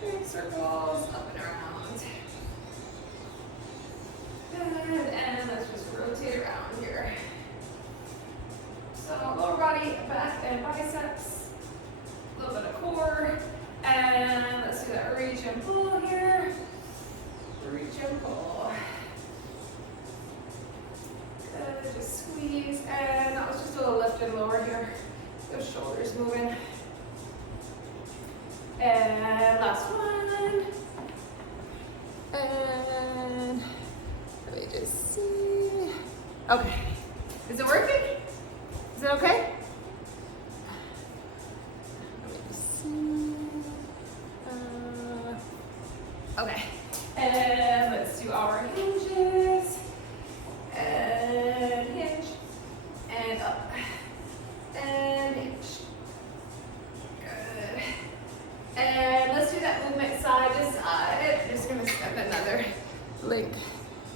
Big circles, up and around. Good, and let's just rotate around here. So lower body, back and biceps, a little bit of core, and let's do that reach and pull here. Reach and pull. Good, just squeeze, and that was just a little lift and lower here. Those shoulders moving. And last one. And let me just see. Okay, is it working? Is it okay? Let me just see. Okay, and let's do our hinges. And hinge, and up, and hinge. Good. And let's do that movement side to side. I'm just gonna send another link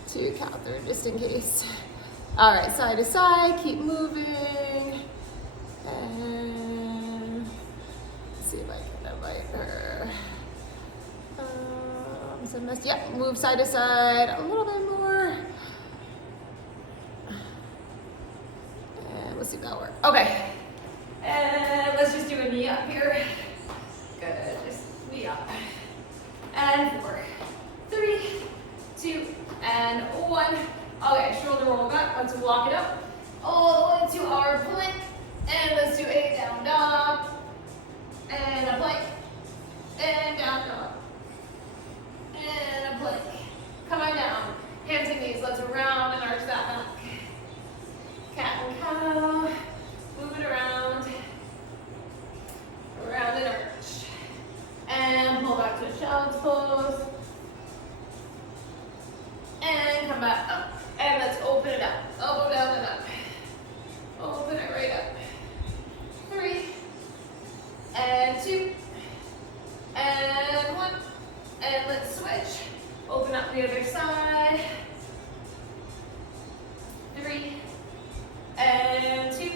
to Catherine just in case. All right, side to side, keep moving. And let's see if I can invite her. Yeah, move side to side a little bit more. And let's see if that works. Okay. And let's just do a knee up here. Good, just knee up. And 4, 3, 2, and 1. Okay, shoulder roll back. Let's walk it up all the way to our plank. And let's do a down dog. And a plank. And down dog. And a plank. Come on down. Hands and knees. Let's round and arch that back. Cat and cow. Move it around. Round and arch. And pull back to a child's pose. And come back up. And let's open it up. Elbow down and up. Open it right up. 3. And 2. And 1. And let's switch. Open up the other side. 3. And 2.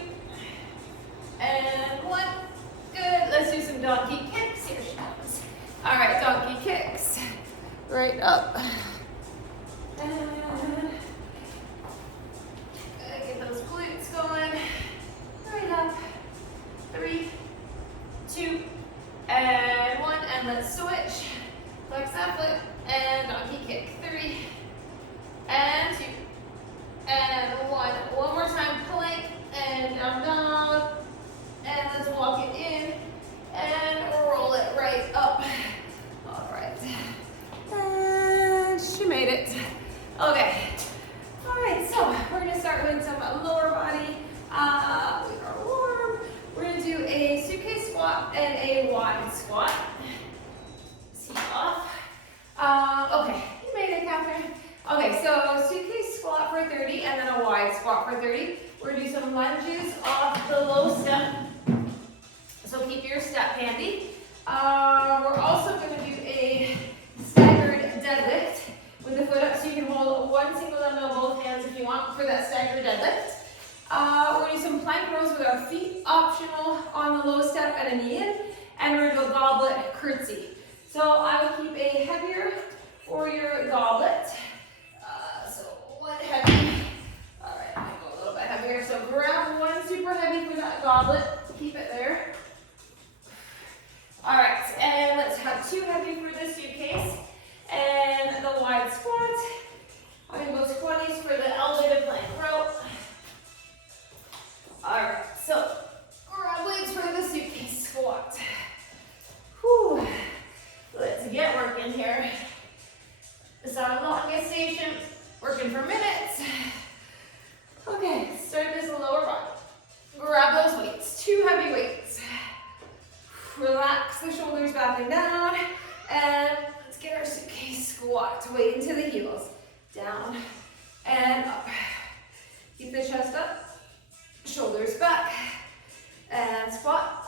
And 1. Good. Let's do some donkey kicks. Here she comes. All right, donkey kicks. Right up. And get those glutes going. Right up. 3, 2, and 1. And let's switch. Flex that foot. And donkey kick. 3, and 2, and 1. One more time. Plank. And down dog. And let's walk it in. And roll it right up. All right. And she made it. Okay. All right, so we're gonna start with some lower body. We are warm. We're gonna do a suitcase squat and a wide squat. Seat off. Okay, you made it, Catherine. Okay, so suitcase squat for 30 and then a wide squat for 30. We're gonna do some lunges off the low step. So keep your step handy. We're also gonna do a staggered deadlift with the foot up, so you can hold one single dumbbell in both hands if you want for that staggered deadlift. We're gonna do some plank rows with our feet optional on the low step and a knee in, and we're gonna do a goblet curtsy. So I would keep a heavier for your goblet. So one heavy. All right, I'm gonna go a little bit heavier. So grab one super heavy for that goblet. Keep it there. All right, and let's have 2 heavy for the suitcase. And the wide squat. I'm gonna go 20s for the elevated plank row. All right, so grab weights for the suitcase squat. Whew. Let's get working here. This is our longest station, working for minutes. Okay, start this lower body. Grab those weights, 2 heavy weights. Relax the shoulders back and down, and let's get our suitcase squat. Weight into the heels, down and up. Keep the chest up, shoulders back, and squat,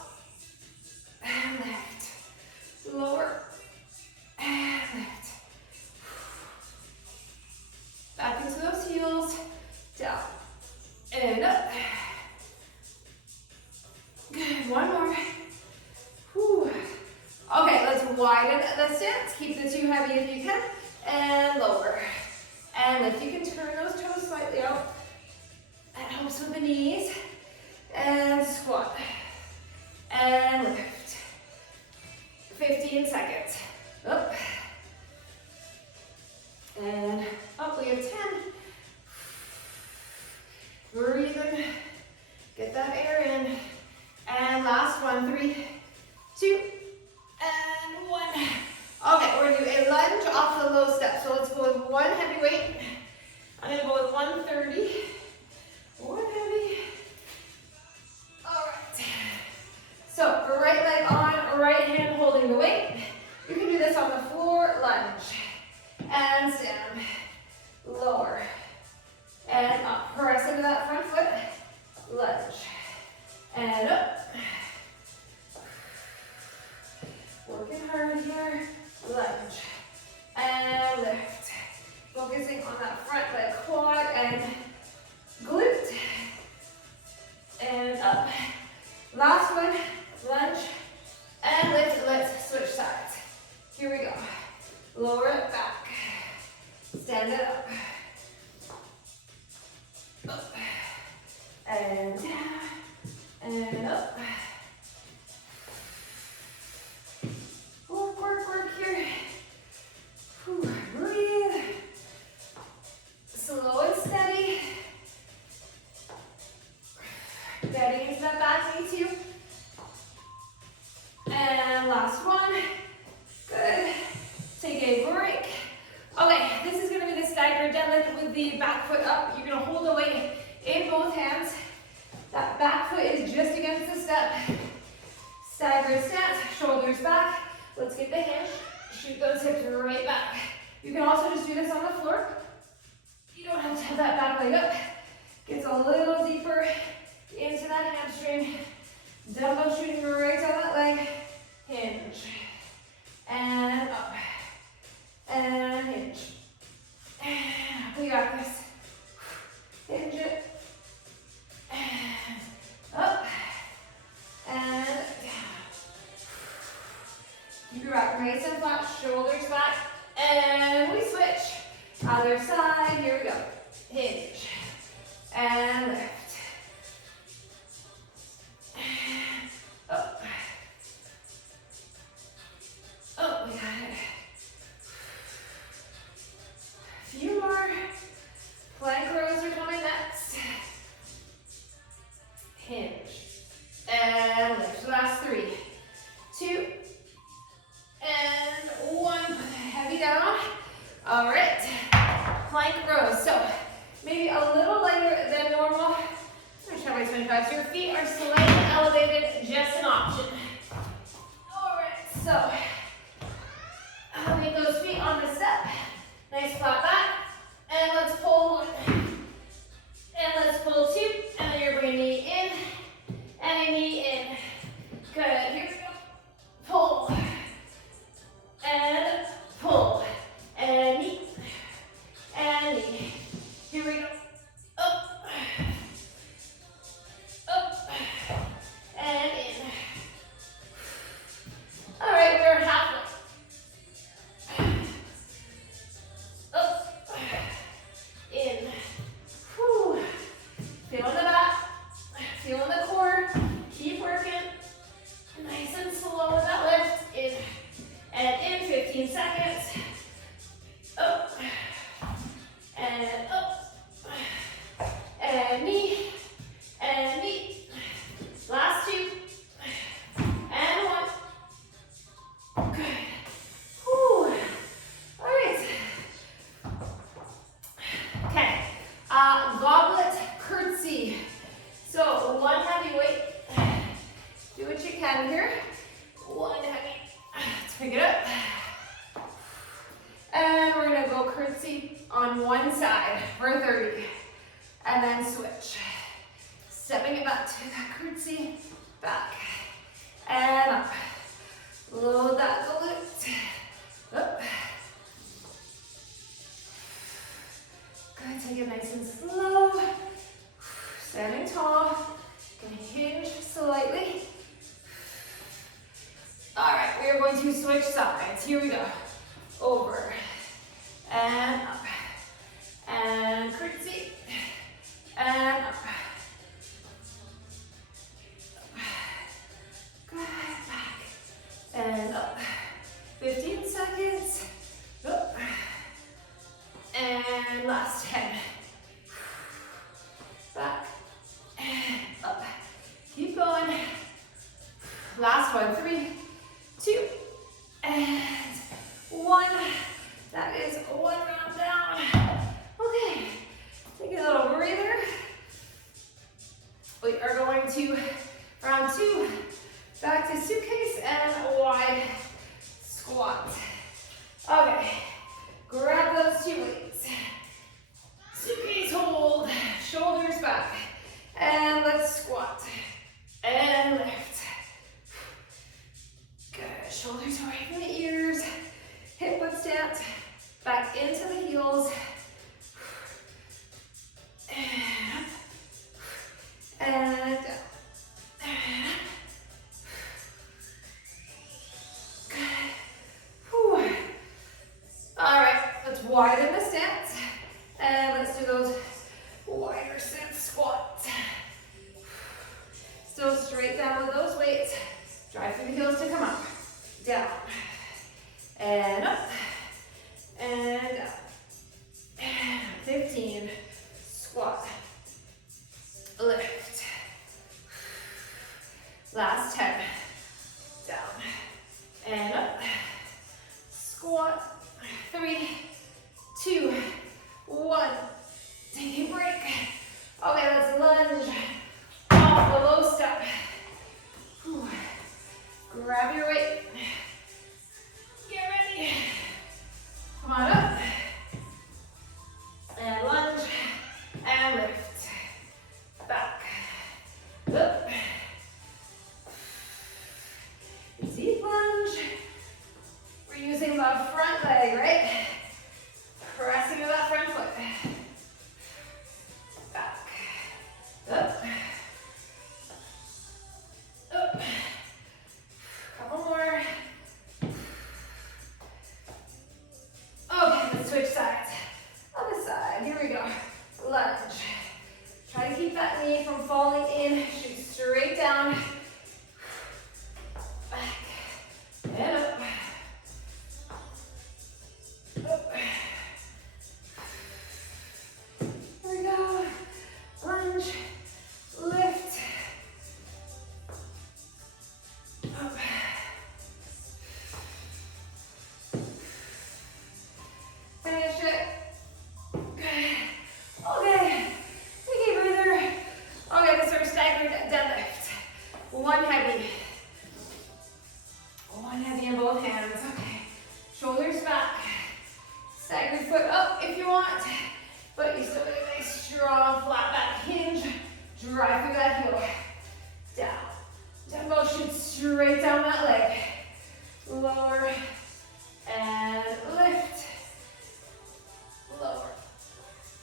and lift, lower, and lift. Back into those heels, down and up. Good, one more. Whew. Okay, let's widen the stance. Keep the two heavy if you can. And lower. And lift. You can turn those toes slightly out. That helps with the knees. And squat. And lift. 15 seconds. Up. And up. We have 10. Breathe in. Get that air in. And last one. 3, 2, and 1. Okay, we're going to do a lunge off the low step. So let's go with one heavy weight. I'm going to go with 130. One heavy. All right. So right leg on, right hand holding the weight. You can do this on the floor, lunge. And stand. Lower. And up. Press into that front foot. Lunge. And up. Working hard here. Lunge. And lift. Focusing on that front leg, quad and glute. And up. Last one. Lunge. And lift. Let's switch sides. Here we go. Lower it back. Stand it up. Up. And down. And up. Work, work, work here. Whew. Breathe. Slow and steady. Getting into that back knee too. And last one. Good. Take a break. Okay, this is going to be the staggered deadlift with the back foot up. You're going to hold the weight in both hands. That back foot is just against the step. Staggered stance, shoulders back. Let's get the hinge. Shoot those hips right back. You can also just do this on the floor. You don't have to have that back leg up. Gets a little deeper into that hamstring. Dumbbell shooting right down that leg. Hinge. And up. And hinge. And up. We got this. Hinge it. And up. And down. You rock nice and flat, shoulders back. And we switch. Other side. Here we go. Hinge. And lift. And up. Oh, we got it. A few more. Plank rows are coming next. Hinge. And lift. Last 3, 2, and 1. Put the heavy down. All right. Plank rows. So maybe a little lighter than normal. I'm going to try my 25. So your feet are slightly elevated. Just an option. All right. So I'll leave those feet on the step. Nice flat back. And let's pull 1. And let's pull 2. And then you're bringing a knee in. And a knee in. Good. Here we go. Pull. And pull. And knee. And knee. Here we go. Up. Up. And in. All right, we're halfway. Up. In. Whew. Feeling the back. Feeling the core. Keep working. Nice and slow with that lift. In. And in 15 seconds. Up. And up. And knee. And knee. Last 2. And 1. Good. Whew. All right. Okay. Goblet curtsy. So 1 heavy weight. Do what you can here. 1 heavy. Let's pick it up. And we're going to go curtsy on one side for 30. And then switch. Stepping it back to that curtsy. Back. And up. Load that glute. Up. Good. Take it nice and slow. Standing tall. Gonna hinge slightly. All right, we're are going to switch sides. Here we go. Over and up and curtsy and up. Good, back and up. 15 seconds. Up. And last 10. Back and up. Keep going. Last one. 3, 2, and 1. That is one round down. Okay, take a little breather. We are going to round 2. Back to suitcase and wide squat. Okay, grab those 2 weights. Suitcase hold, shoulders back, and let's squat and lift. Good, shoulders away from the ears, hip width stance, back into the heels, and up, and down, and up. Good. Whew. All right, let's widen the stance, and let's do those wider stance squats. Still straight down with those weights. Drive through the heels to come up, down, and up, and up, and 15, squat, lift, last 10, down, and up, squat, 3, 2, 1, take a break. Okay, let's lunge off the low step. Whew. Grab your weight. Get ready. Come on up. And lunge and lift. Back. Up. Deep lunge. We're using the front leg, right? Pressing to that front foot. Back. Up. Up. Couple more. Okay, let's switch sides. Other side, here we go. Lunge. Try to keep that knee from falling in. Shoot straight down. Back. And up. Up. Here we go. Lunge. Lift. Up. Finish it. Good. Okay. Take a breather. Okay, this is our staggered deadlift. One heavy in both hands. Okay. Shoulders back. Staggered foot up if you want, but you still get a nice strong flat back hinge. Drive through that heel. Down. Dumbbell shoot straight down that leg. Lower and lift. Lower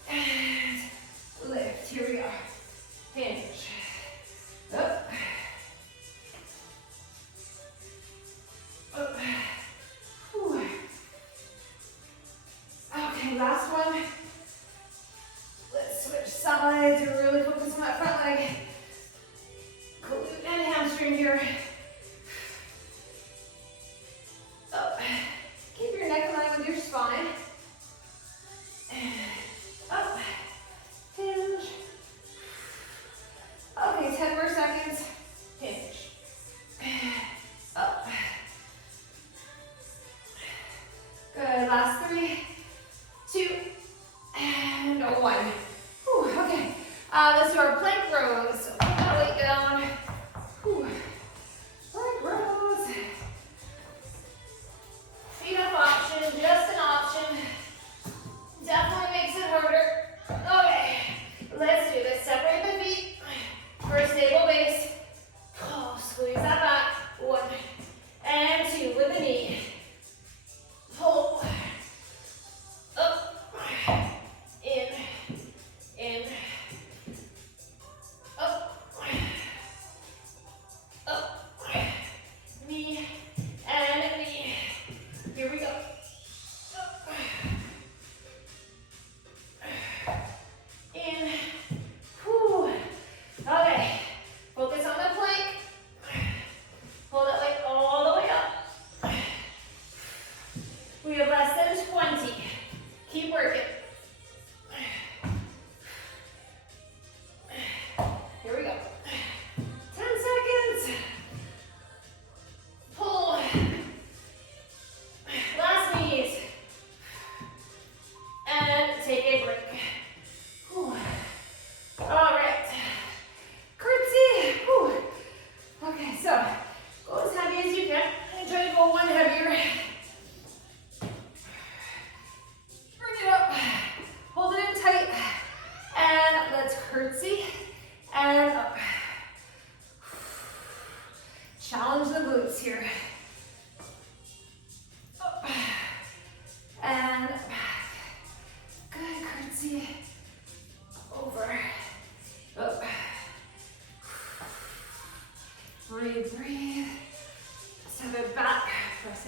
and lift. Here we go. Hinge. Up. Up. Whew. Okay, last one. Let's switch sides. Really focus on that front leg. Glute and hamstring here. Up.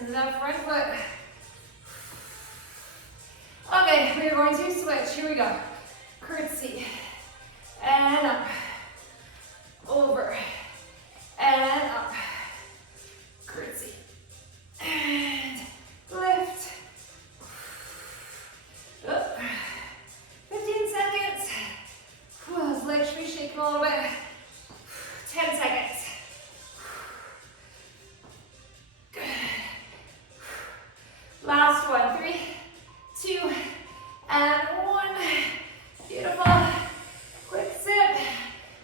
into that front foot. Okay, we are going to switch. Here we go. Curtsy. And up. Over. And up. Curtsy. And lift. Up. 15 seconds. Those legs should be shaking a little bit. 10 seconds. Good. Last one. 3, 2, and 1. Beautiful. Quick sip.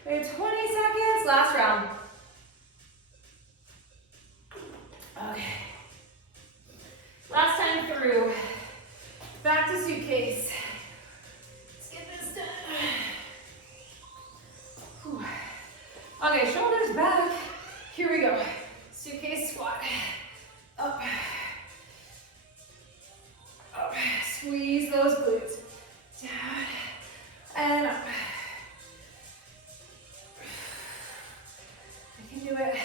We have 20 seconds. Last round. Okay. Last time through. Back to suitcase. Let's get this done. Whew. Okay, shoulders back. Here we go. Suitcase squat. Up. Up. Squeeze those glutes. Down. And up. We can do it.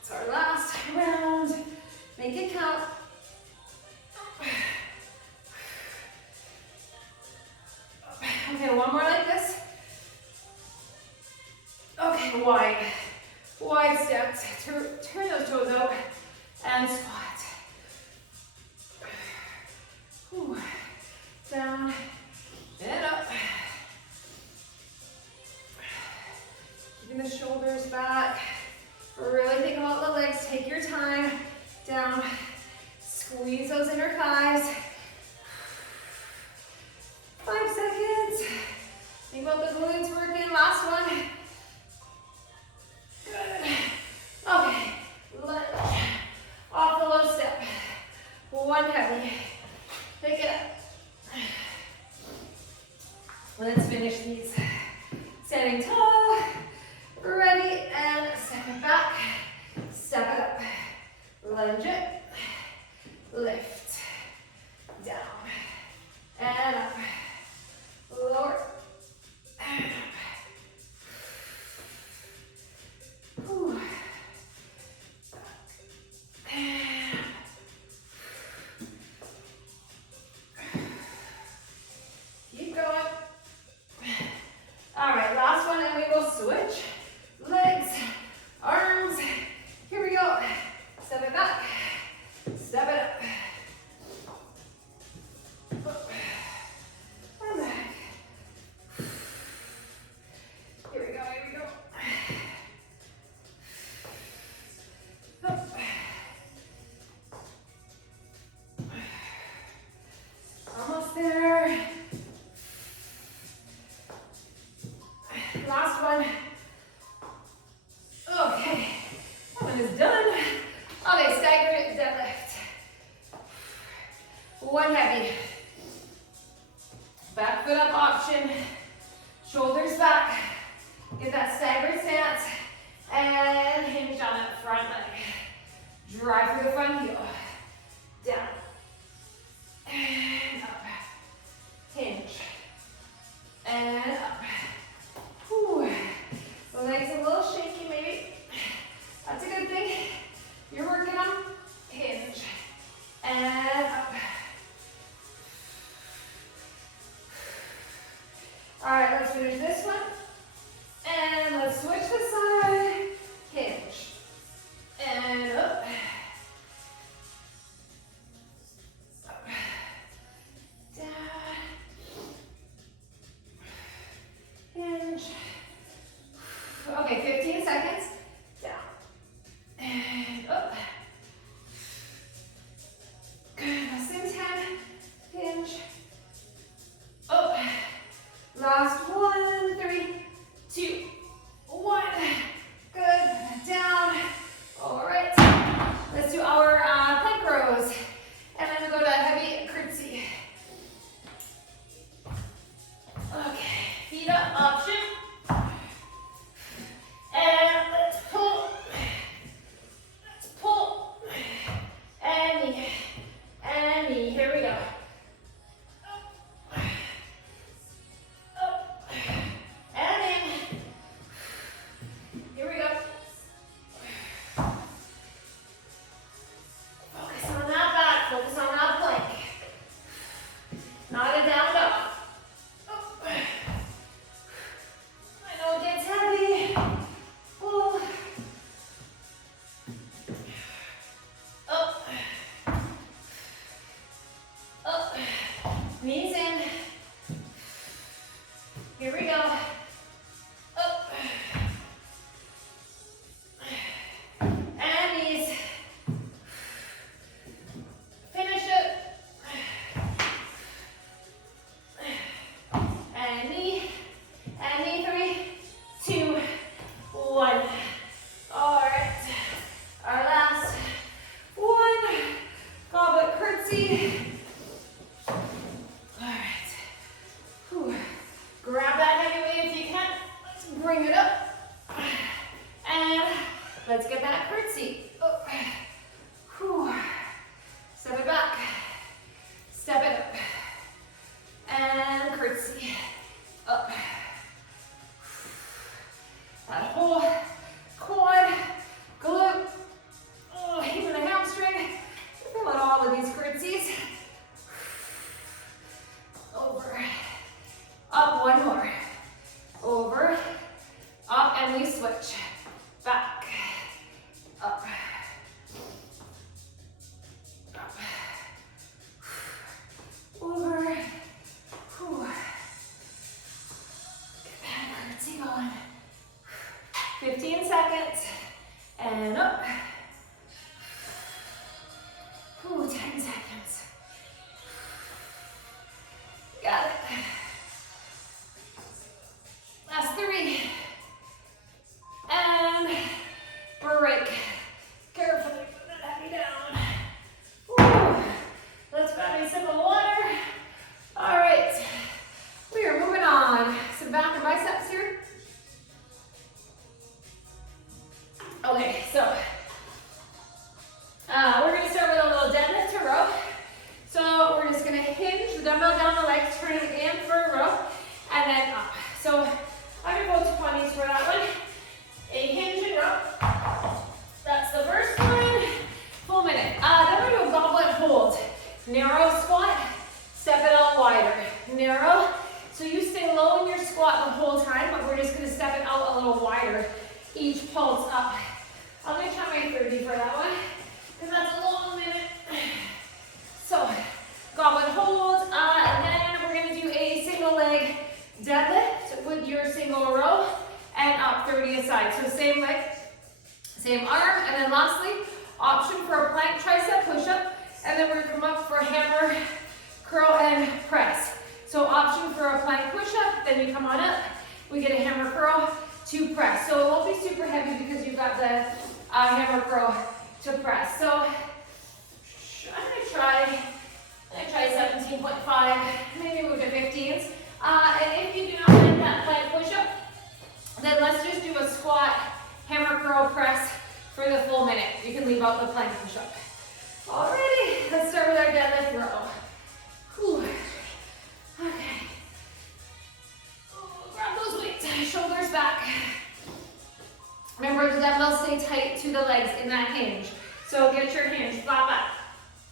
It's our last round. Make it count. Okay, one more like this. Okay, wide. Wide steps. Turn those toes out and squat. Whew. Down and up. Keeping the shoulders back. Really think about the legs. Take your time. Down. Squeeze those inner thighs. 5 seconds. Think about the glutes working. Last one. Good. Okay. Lunge. Off the low step. One heavy. Pick it up. Let's finish these. Standing tall. Ready. And step it back. Step it up. Lunge it. Lift. Down. And up. Lower. And up. Whew. And up. Keep going. All right, last one, and we will switch. Legs, arms. Here we go. Step it back. Step it up. And back. Here we go, here we go. Up. Almost there. Last one. Okay, that one is done. Okay, staggered deadlift. One heavy. Back foot up option. Shoulders back. Get that staggered stance. And hinge on that front leg. Drive through the front heel. Down. And up. Hinge. And up. Whew. The legs a little shaky maybe. That's a good thing. You're working on hinge. And up. All right, let's finish this one. And let's switch the side. Hinge. And up. curtsy. All right. Whew. Grab that heavy weight if you can. Let's bring it up. And let's get that curtsy. Oh. Whew. Step it back. Step it up. And curtsy. Up. That whole quad, glute, even the hamstring. Feel it all with these curtsies. Over. Up, one more. Over. Up, and we switch. Back. Up. Up. Over. Whew. Get that curtsy going. 15 seconds. And up. Ooh, 10 seconds. Got it. Last 3. And break. Carefully put that heavy down. Ooh. Let's grab a sip of water. All right. We are moving on. Some back and biceps here. Okay, so we're going to start with a little deadlift to row. So we're just going to hinge the dumbbell down the legs, turn it in for a row, and then up. So I'm going to go 20s for that one. A hinge and row. That's the first one. Full minute. Then we're going to do a goblet hold. Narrow squat, step it out wider. Narrow. So you stay low in your squat the whole time, but we're just going to step it out a little wider. Each pulse up. I'm going to try my 30 for that one, because that's a long minute. So, goblet hold, and then we're going to do a single leg deadlift with your single row, and up 30 aside. So same leg, same arm, and then lastly, option for a plank tricep push-up, and then we're going to come up for hammer, curl, and press. So option for a plank push-up, then you come on up, we get a hammer curl to press. So it won't be super heavy because you've got the hammer curl to press. So I'm gonna try 17.5, maybe move to 15s. And if you do not like that plank push-up, then let's just do a squat, hammer curl press for the full minute. You can leave out the plank push-up. Alrighty, let's start with our deadlift row. Whew. Okay. Grab those weights, shoulders back. Remember, the dumbbells stay tight to the legs in that hinge. So get your hinge, flat back.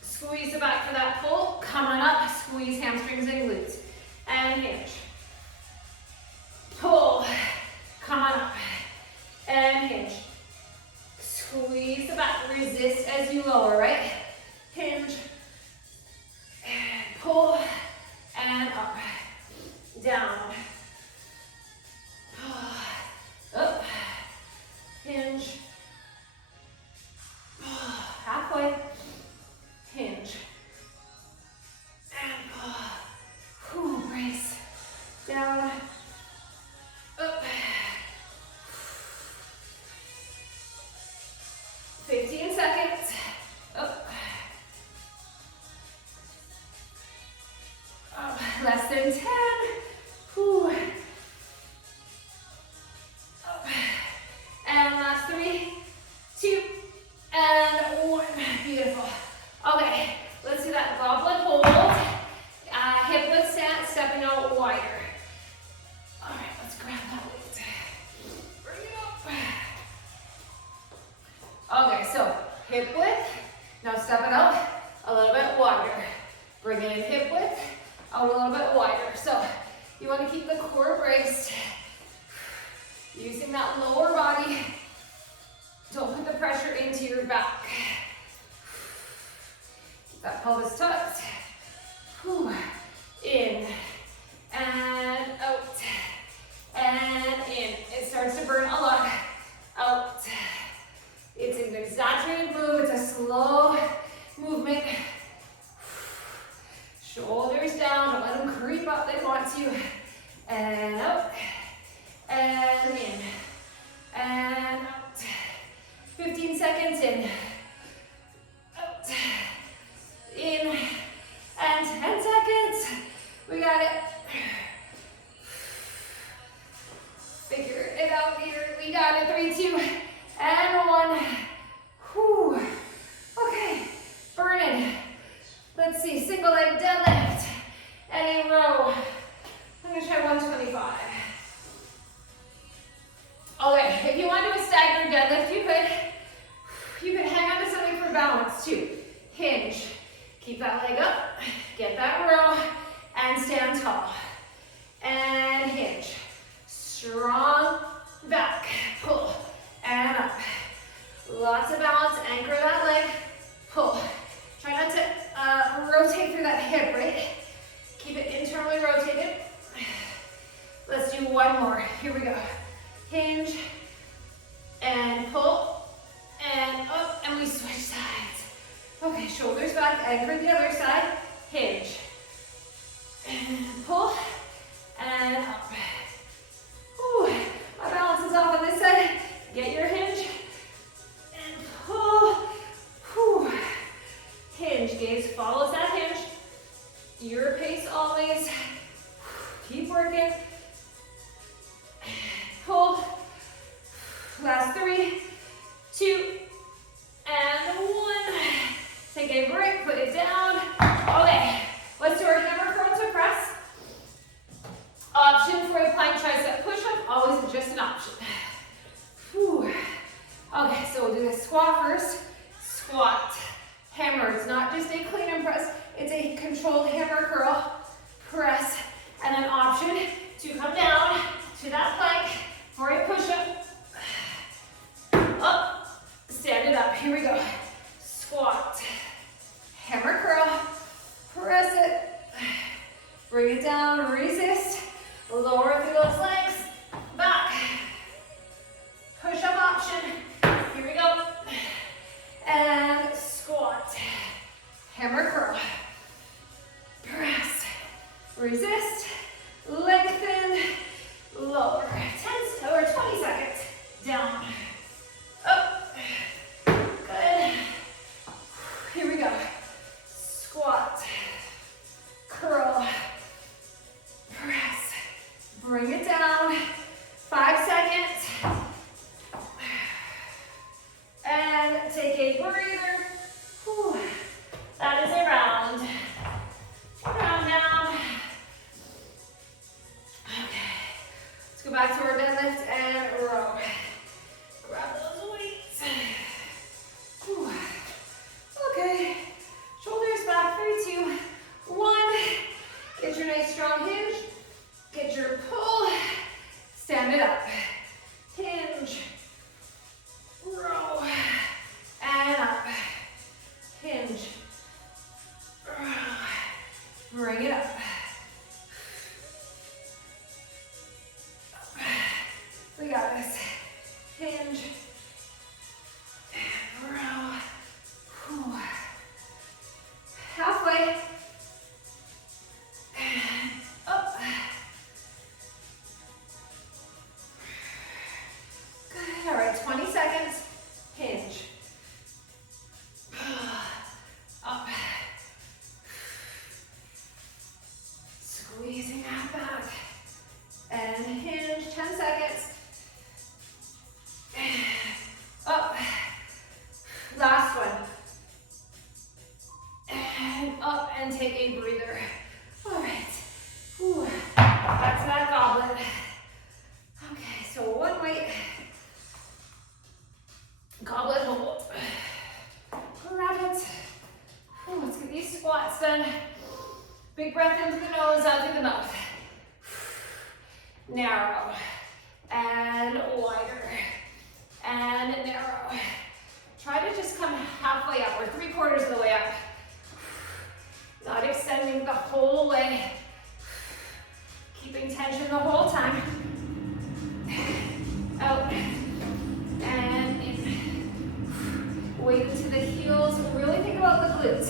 Squeeze the back for that pull. Come on up, squeeze hamstrings and glutes. And hinge. Pull. Come on up. And hinge. Squeeze the back. Resist as you lower, right? Hinge. And pull. And up. Down. Up. Hinge. Halfway. Hinge. And pull. Brace. Down. Up. 15 seconds. Up. Less than 10. Whew. Up. And last 3, 2, and 1. Beautiful. Okay, let's do that goblet hold. Hip width stance, stepping out wider. All right, let's grab that weight. Bring it up. Okay, so hip width. Now step it out a little bit wider. Bring it in hip width, out a little bit wider. So you want to keep the core braced. Using that lower body. Don't put the pressure into your back. Keep that pelvis tucked. Whew. In and out and in. It starts to burn a lot. Out. It's an exaggerated move. It's a slow movement. Shoulders down. Don't let them creep up. They want to. And out. And in. And out. 15 seconds in. Out. In. hinge. Keep that leg up, get that row, and stand tall. And hinge. Strong back, pull, and up. Lots of balance, anchor that leg, pull. Try not to rotate through that hip, right? Keep it internally rotated. Let's do one more. Here we go. Hinge, and pull, and up, and we switch sides. Okay, shoulders back, anchor the other side, hinge, and pull, and up. Ooh, my balance is off on this side. Get your hinge, and pull. Whew. Hinge, gaze follows that hinge. Your pace always. Keep working. Pull. Last 3, 2, and 1. Take a break, put it down. Okay, let's do our hammer curl to press. Option for the plank tricep push-up, always just an option. Whew. Okay, so we'll do the squat first. Squat, hammer. It's not just a clean and press, it's a controlled hammer curl, press, and an option to come down to that plank for a push-up. Up, stand it up. Here we go. Squat, hammer curl, press it, bring it down, resist, lower through those legs, back, push-up option. Here we go. And squat, hammer curl, press, resist, lengthen, lower. 10 or 20 seconds. Down. Up. Good. Here we go. Squat. Curl. Press. Bring it down. 5 seconds. And take a breather. Whew. That is a round. Round down. Okay. Let's go back to our deadlift and row. Grab those weights. Whew. Okay. Shoulders back. 3, 2, 1. Get your nice strong hinge. Get your pull. Stand it up. Hinge. Row. And up. Hinge. Row. Bring it up. We got this. Hinge. And row. Whew. Halfway. And up. Good. All right, 20 seconds. Hinge. Up. Squeezing that back. And hinge, 10 seconds. Up. Last one. And up and take a breather. All right. Whew. Back to that goblet. Okay, so one weight. Goblet hold. Grab it. Ooh, let's get these squats done. Big breath into the nose, out through the mouth. Narrow. And wider. And narrow. Try to just come halfway up, or 3/4 of the way up. Not extending the whole way. Keeping tension the whole time. Out. And in. Weight into the heels. Really think about the glutes.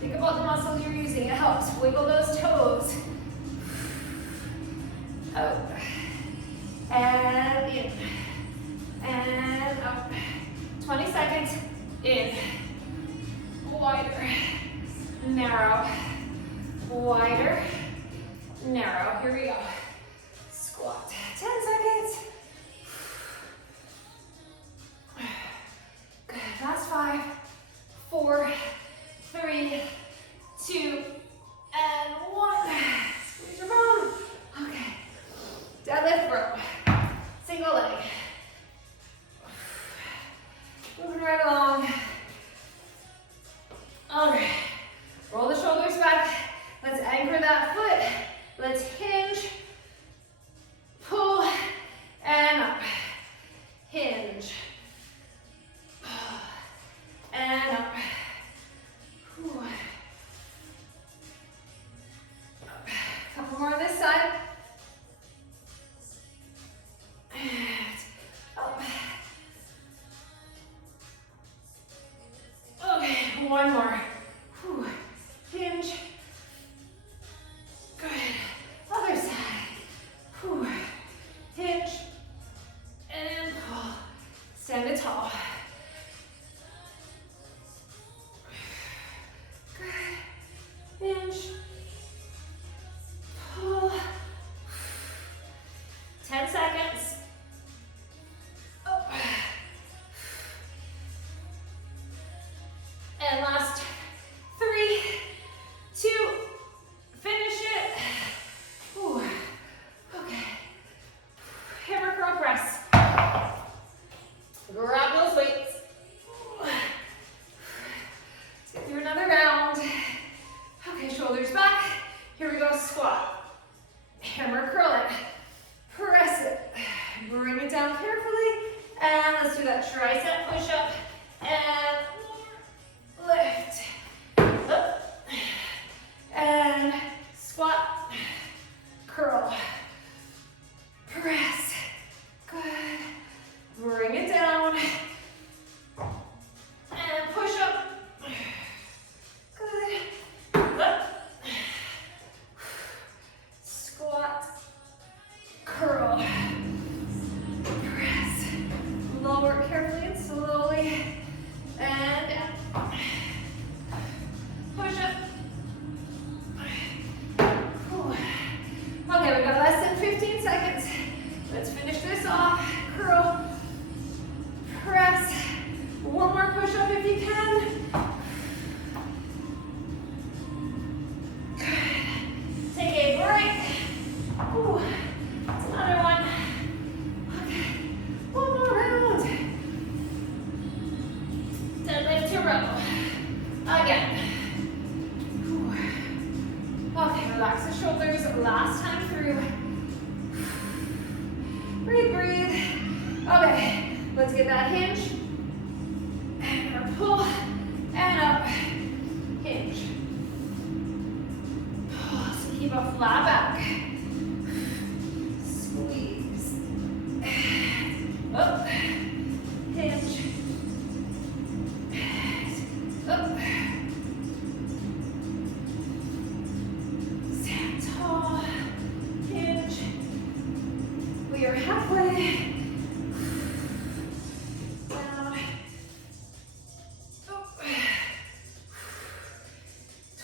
Think about the muscle you're using. It helps. Wiggle those toes. Out. And in. And up. 20 seconds. In. Wider. Narrow. Wider. Narrow. Here we go. Squat. 10 seconds. Good. Last 5, 4, 3, 2, and 1. Squeeze your bum. Okay. Deadlift row. Single leg. Moving right along. Okay. under that foot. Let's hinge, pull, and up. Hinge, and up. Whew. Couple more on this side. Up. Okay, one more. Whew. Hinge. Good. Other side. Whew. Hinge. And pull. Stand it tall. Good. Hinge. Pull. 10 seconds. Up. And last 3, 2, finish it. Ooh. Okay. Hammer curl press. Grab those weights. Let's get through another round. Okay, shoulders back. Here we go, squat. Hammer curl it. Press it. Bring it down carefully. And let's do that tricep push-up. And lift. Up. And squat. Curl. Press. Good. Bring it down. And push up. Good. Up. Squat. Curl. Press. Lower carefully and slowly. And down. Push up. Whew. Okay, we got less than 15 seconds. Let's finish this off. Curl. Press. One more push up if you can. Good. Take a break. Ooh. That's another one. Okay. One more round. Deadlift to row. Again. Ooh. Okay, relax the shoulders. Last time through. Breathe, breathe. Okay, let's get that hinge. And our pull. And up. Hinge. Pull. So keep a flat back. Squeeze. Up. Hinge. Up. Stand tall. Hinge. We are halfway. Down. Up.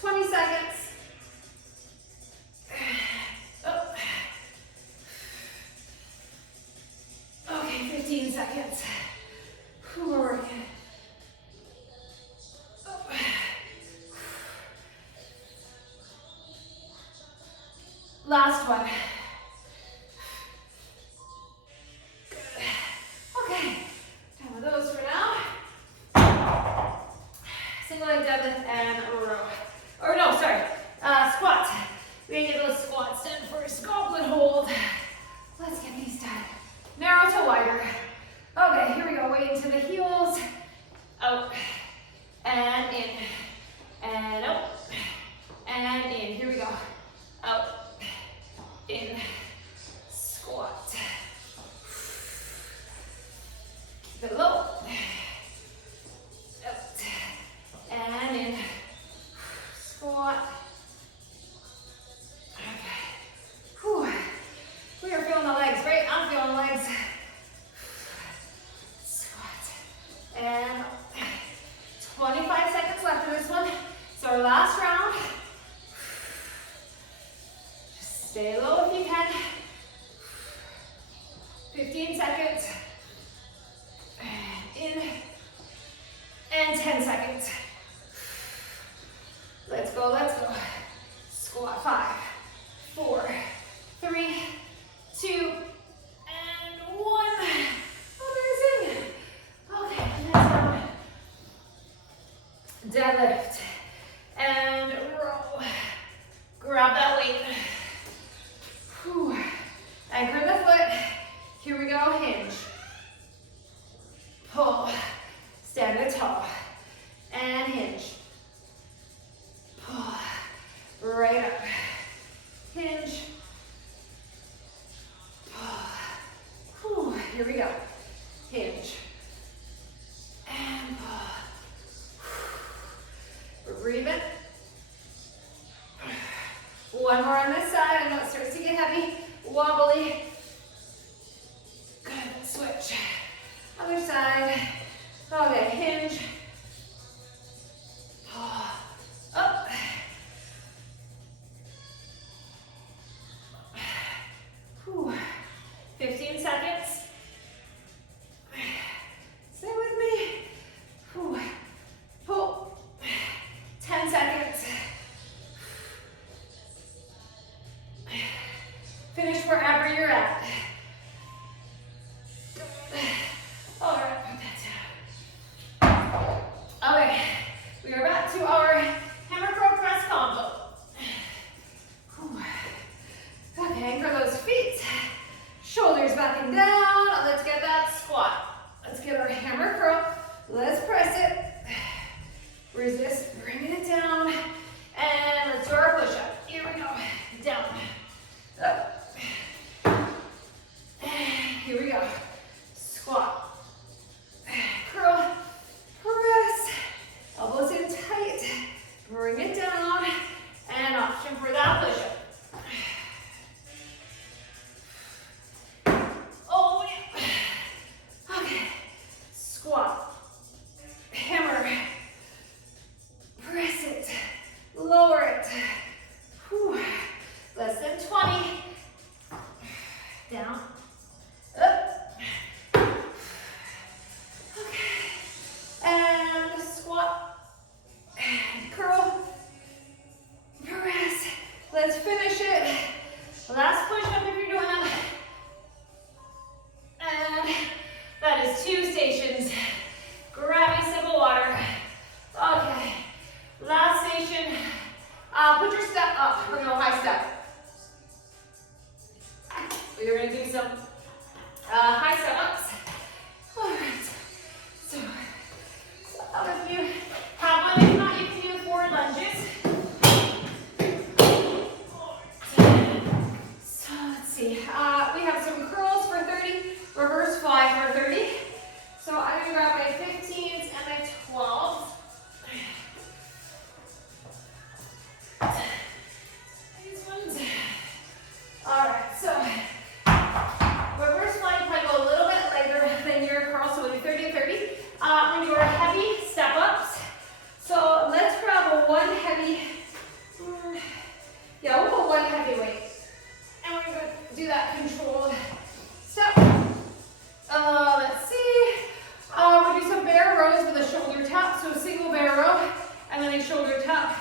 20 seconds. Up. Okay, 15 seconds. We're working. Up. Last one. Good. Okay, done with those for now. Single leg deadlift and row. Or no, sorry, squat. We get those squats done first. Goblet hold. Let's get these done. Narrow to wider. Okay, here we go. Weight into the heels. Out. And in. And out. And in. Here we go. Out. In. Squat. Keep it low. Out. And in. Squat. Okay. Whew. We are feeling the legs, right? I'm feeling the legs. Squat. And 25 seconds left of this one. It's our last round. Just stay low if you can. 15 seconds. In. And 10 seconds. Let's go, let's go. Squat. 5, 4, 3, 2, and 1. Amazing. Okay, next one. Deadlift and row. Grab that Breathe in. One more on this side. I know it starts to get heavy, wobbly. Good, switch. Other side. Okay, hinge. Up. 15 seconds. Stay with me. Pull. 10 seconds. Finish wherever you're at. All right, put that down. Okay, we are back to our hammer curl press combo. Okay, anchor those feet. Shoulders back and down. Let's get that squat. Let's get our hammer curl. Let's press it. Resist, bringing it down. And let's do our push-up. Here we go. Down. Up. Here we go. Squat. Curl. Press. Elbows in tight. Bring it down. And option for that push-up. Oh, yeah. Okay. Squat. Hammer. Press it. Lower it. Whew. Less than 20. Down. Up. Okay. And squat. And curl. Press. Let's finish it. Last push-up if you're doing it. And that is 2 stations. Grab a sip of water. Okay. Last station. Put your step up. We're going to go high step. We're going to do some high step ups. All right. So if you have one, if not, you can do forward lunges. So let's see. We have some curls for 30, reverse fly for 30. So I'm going to grab my 15s and my 12s. These ones. All right, so reverse fly, you probably go a little bit lighter than your curl, so we'll do 30 and 30. When you are heavy step ups, so let's grab one heavy, we'll go one heavy weight. And we're going to do that controlled step. Let's see. We'll do some bear rows with a shoulder tap, so a single bear row, and then a shoulder tap.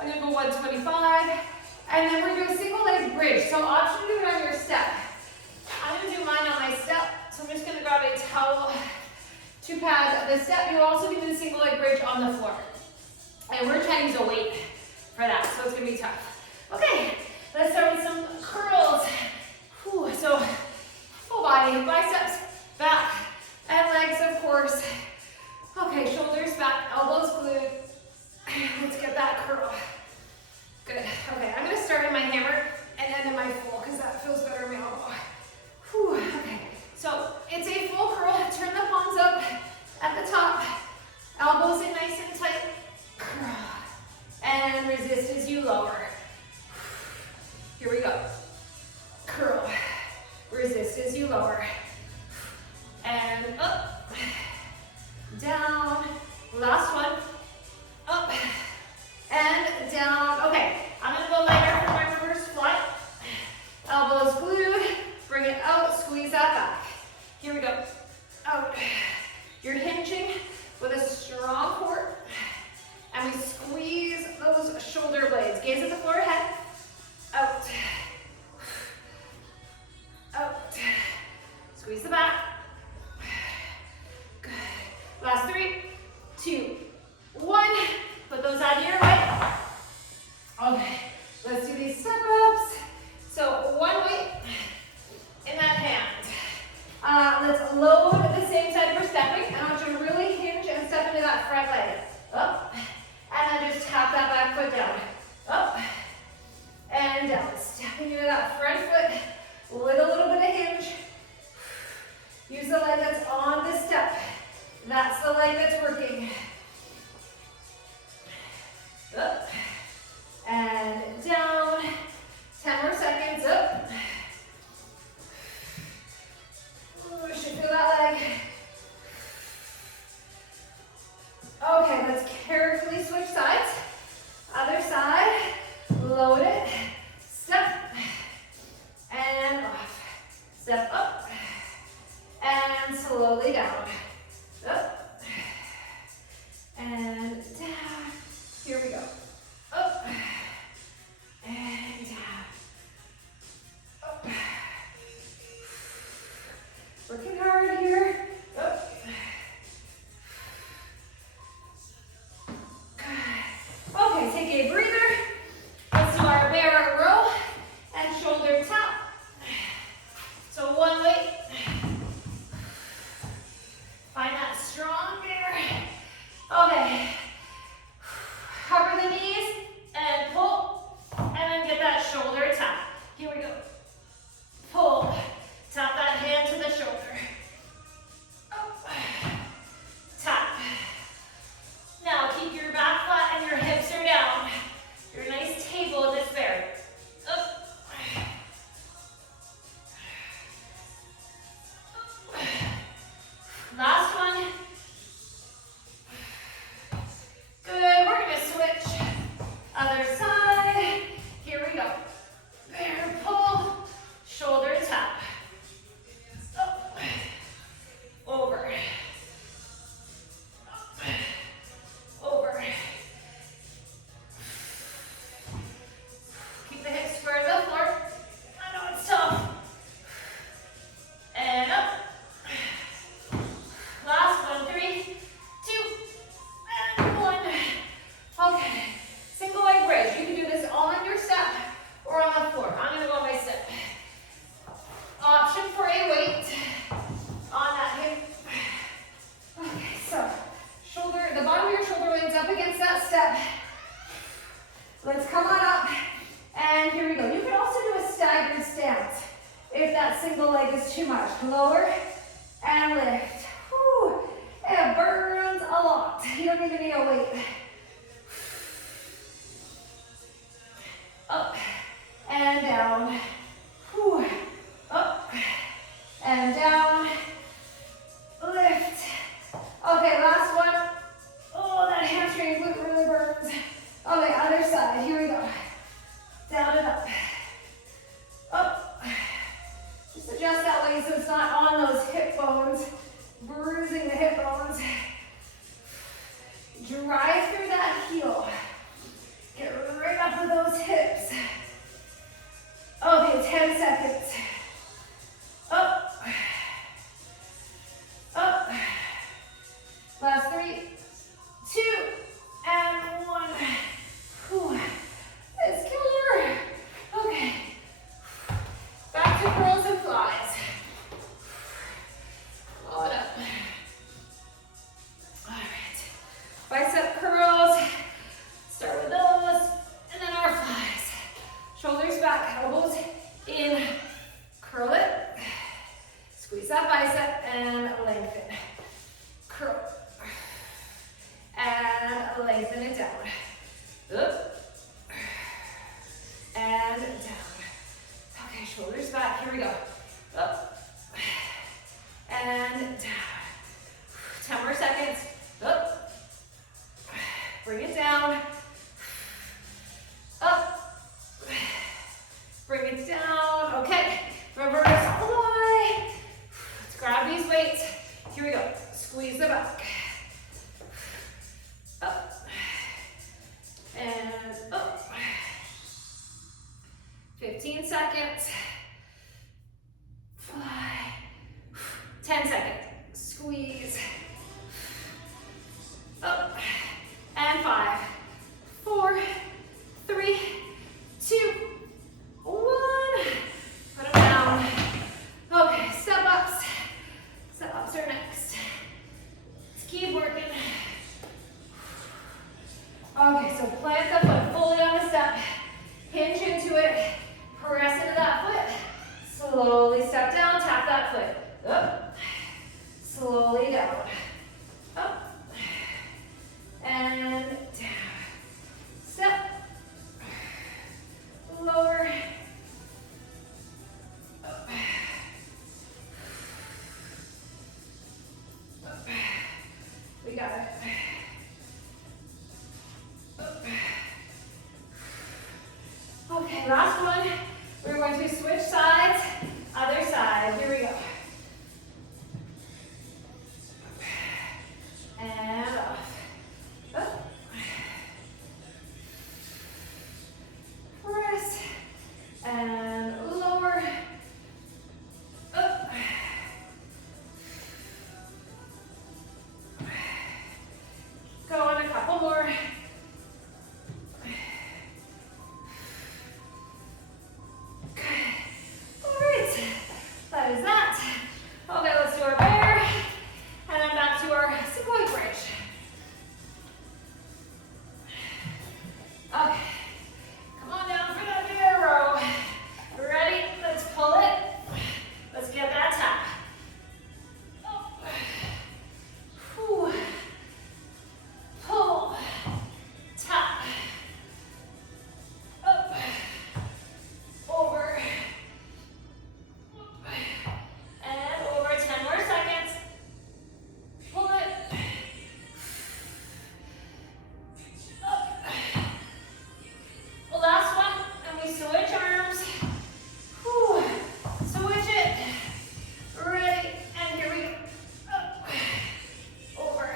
I'm going to go 125, and then we're going to do a single leg bridge. So option to do it on your step. I'm going to do mine on my step, so I'm just going to grab a towel to pad the step. You'll also do the single leg bridge on the floor. And we're trying to use a weight for that, so it's going to be tough. Okay, let's start with some curls. Whew, so full body, biceps, back, and legs, of course. Okay, shoulders back, elbows glued. Let's get that curl. Good. Okay, I'm going to start in my hammer and end in my full because that feels better in my elbow. Whew, okay, so it's a full curl. Turn the palms up at the top. Elbows in nice and tight. Curl. And resist as you lower. Here we go. Curl. Resist as you lower. And up. Down. Last one. Up. And down. Okay, I'm going to go lighter for my reverse fly. Elbows glued. Bring it out. Squeeze that back. Here we go. Out. You're hinging with a strong core. And we squeeze those shoulder blades. Gaze at the floor, head. Out. Out. Squeeze the back. Good. Last 3, 2, 1. Put those out of your way. Okay. Let's do these step-ups. So one weight in that hand. Let's load the same side for stepping. I want you to really hinge and step into that front leg. Up. And then just tap that back foot down. Up. And down. Stepping into that front foot with a little bit of hinge. Use the leg that's on the step. That's the leg that's working. that single leg is too much. Lower and lift. Whew. It burns a lot. You don't even need a weight. Up and down. Whew. Up and down. Lift. Okay, last one. Oh, that hamstring glute really burns. Okay, other side. Here we go. Down and up. Up. Just adjust that way so it's not on those hip bones, bruising the hip bones. Drive through that heel. Get right up with those hips. Okay, 10 seconds. Up. Up. Last 3, 2, and 1. Whew. It's killer. Okay. Back to curls and flies. Blow it up. All right. Bicep curls. Start with those, and then our flies. Shoulders back, elbows in. Curl it. Squeeze that bicep and lengthen. Curl. And lengthen it down. Up. And down. Okay, shoulders back. Here we go. Up. And down. 10 more seconds. Up. Bring it down. Up. Bring it down. Okay. Reverse fly. Let's grab these weights. Here we go. Squeeze the back. Up. And up. 15 seconds. Fly. 10 seconds. Squeeze. Up. And 5, 4, 3, 2, 1. Put them down. Okay, step ups. Step ups are next. Let's keep working. Okay, so plant the foot fully on the step. Hinge into it. Press into that foot. Slowly step down. Tap that foot. Up. Slowly down. Up. And down. Step. Lower. Up. Up. We got it. Up. Okay, last one. We're going to switch sides. Other side. Here we go. And off. Up. Press. And lower. Up. Going a couple more. That is that. Okay, let's do our bear. And then back to our sequoia bridge. Okay. Come on down for that bear row. Ready? Let's pull it. Let's get that tap. Up. Whew. Pull. Tap. Up. Over. And over. 10 more seconds. Pull it. Up. Last one, and we switch arms. Whew. Switch it. Ready, and here we go. Up. Over.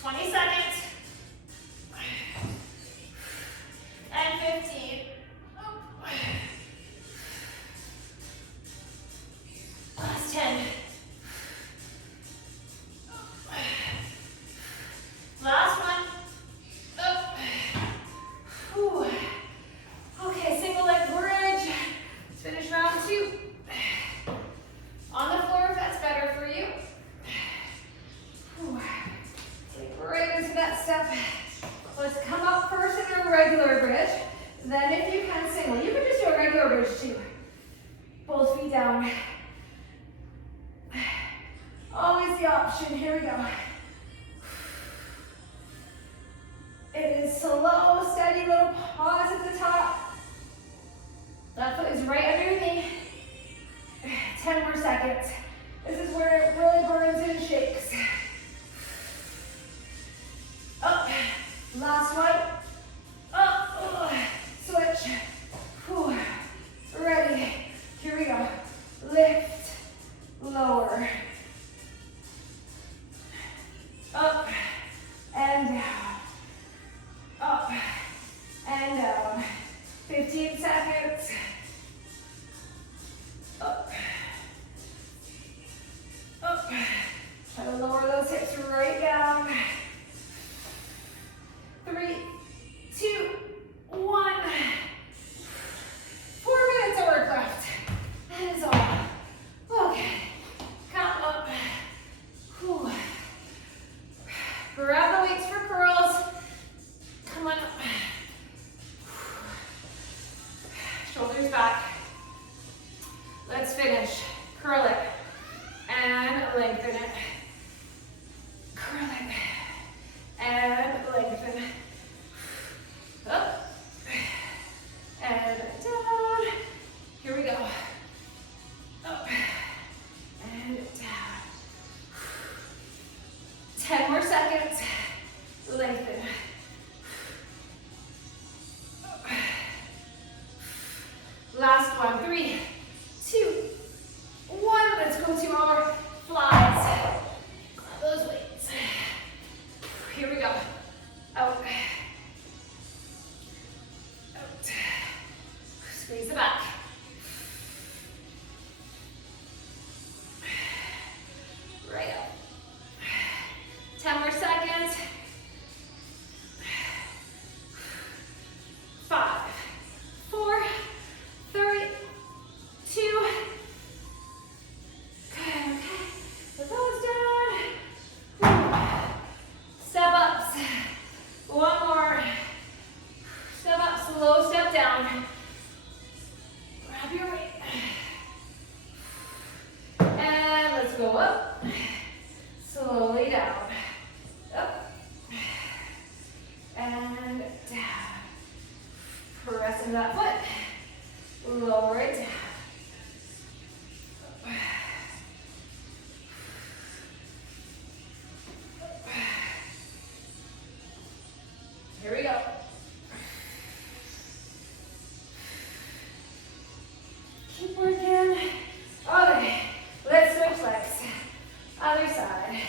20 seconds. And 15. Up. Last 10. Last one. Up. Whew. Okay, single leg bridge. Let's finish round 2. On the floor if that's better for you. Whew. Get right into that step. Let's come up first in a regular bridge. Then if you can single, you can just do a regular bridge too. Both feet down. Always the option. Here we go. It is slow, steady little pause at the top. Left foot is right under your knee. 10 more seconds. This is where it really burns and shakes. Up. Last one. Up. Switch. Whew. Ready. Here we go. Lift. Lower. Up. And down. Up. And down. 15 seconds. Up. Up. Try to lower those hips right down. 3, 2, 1. 4 minutes of work left. That is all. Okay. Count up. Whew. Grab the weights for curls. Come on up. Shoulders back. Let's finish. Curl it. And lengthen it. Curl it. And lengthen. Up. And down. Here we go. Up. And down. 10 more seconds. Lengthen. Up. Last one. 3, 2, 1. Let's go to our flies. Grab those weights. Here we go. Out. Out. Squeeze the back. Right up. 10 more seconds. 5, 4, 3, 2. Okay. Put those down. Step ups. One more. Step up, slow step down. Grab your weight. And let's go up. Slowly down. Up. And down. Press into that foot. Lower it down. Here we go. Keep working. Okay, let's switch legs. Other side.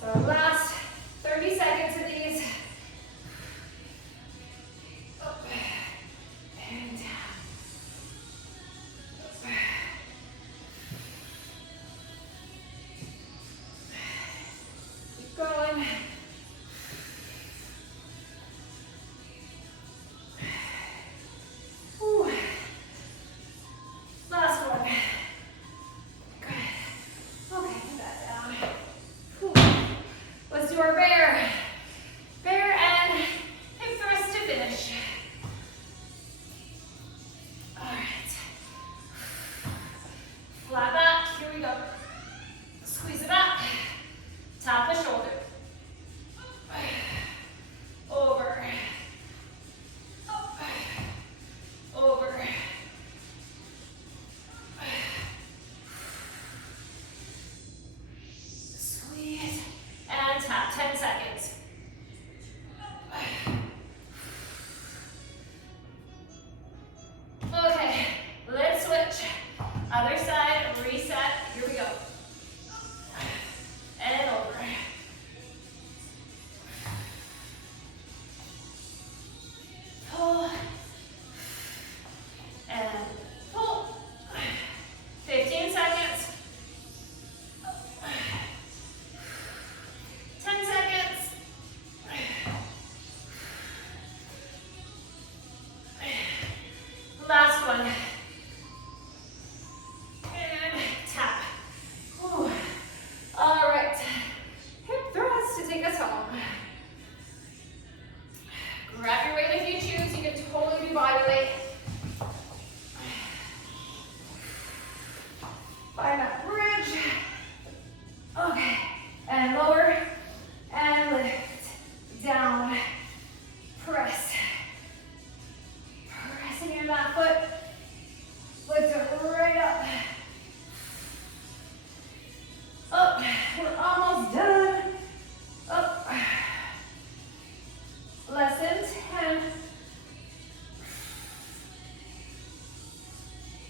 So last 30 seconds of these. Up and down. Less than 10.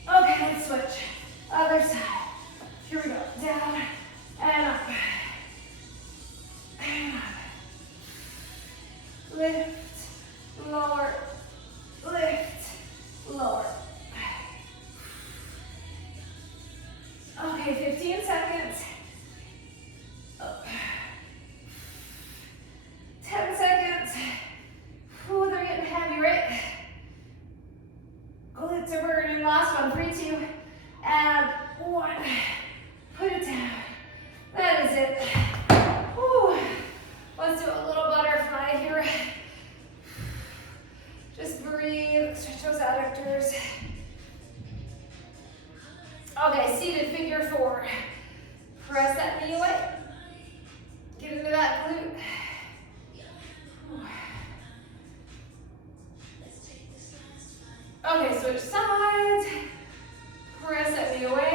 Okay, let's switch. Other side. Here we go. Down and up. And up. Lift, lower, lift, lower. Okay, 15 seconds. Up. 10 seconds. Ooh, they're getting heavy, right? Glutes are burning. Last one. 3, 2, and 1. Put it down. That is it. Ooh. Let's do a little butterfly here. Just breathe. Stretch those adductors. Okay, seated figure 4. Press that knee away. Get into that glute. Okay, switch sides. Press that knee away.